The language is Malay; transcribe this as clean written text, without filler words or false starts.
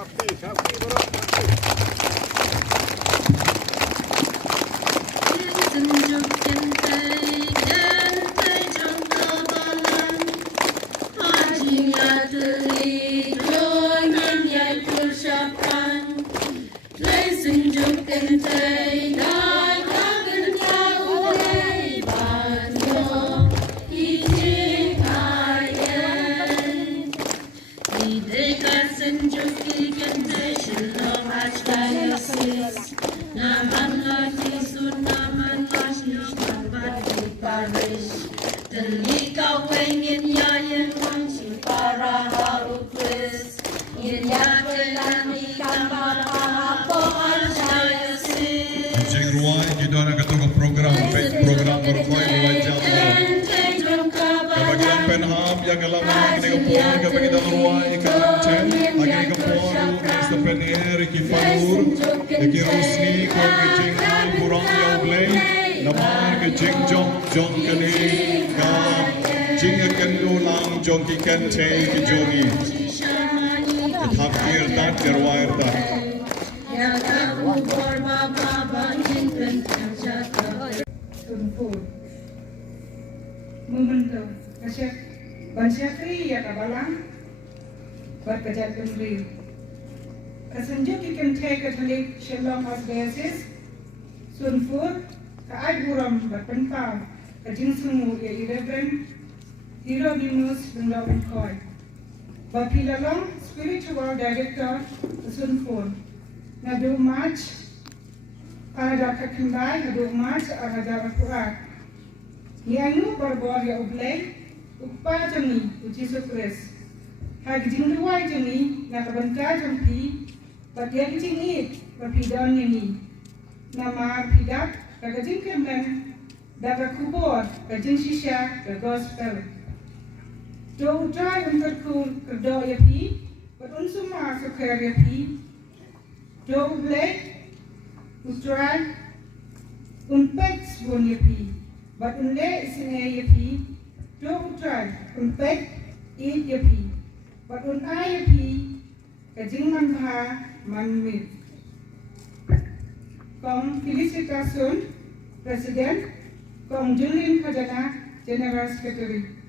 Sakti bro. Synjuk Kynthei Kynthei trong cơ ba lan hoa chim ya từ ly đôi nhân dạy từ sập pan lấy Synjuk Kynthei đại ca gần nhau đây bàn nhau đi trên ai em đi đây cả Synjuk Kynthei Shillong Archdiocese naman lagi naman di Parish Terlikau pengen yayan mancing para halukis Ia terlami kamar apa Archdiocese Cik Ruai kita nak ketua program berkoi wajah Kebagian penham yang lama kini kepon kebagian Ruai Kynthei lagi kepon Mr. Penier Kifanur Iki Rusni kau kecing kurang yang boleh Namar ke jing jong kani ka jing akan ulang jong ki Kynthei ki jongi Thap kirtan kerwair ta Ya kamu berbapa banjing pencang jatuh Tumpul Membentuk Kasyat Bansyakri ya kabalang Berkejat kembali Synjuk Kynthei Catholic Shillong Archdiocese Sunfur Kaad buram berpentau Kajing semu ya Reverend Hieronymus Bendawin Koi Bapilalong Spiritual Director Sunfur Nadu March Ada Kynthei Nadu March Ada Kuat Yang berbor ya ublay Upa jami Uji Sukres Hagijing duai jami Nakabenta jampi Batia kijing it Bapidon ini Nama pidak Kajing kemen Daga kubur Kajing shisha The gospel Do utrai untuk kerdo ya pi Berunsuma sukar ya pi Do ublay Utrai Unpek sebun ya pi But unle isine ya pi Do utrai Unpek Eat ya pi But unai ya pi Kajing manha Manmit Kong Felicitasun Presiden Kong Julin Khajana General Secretary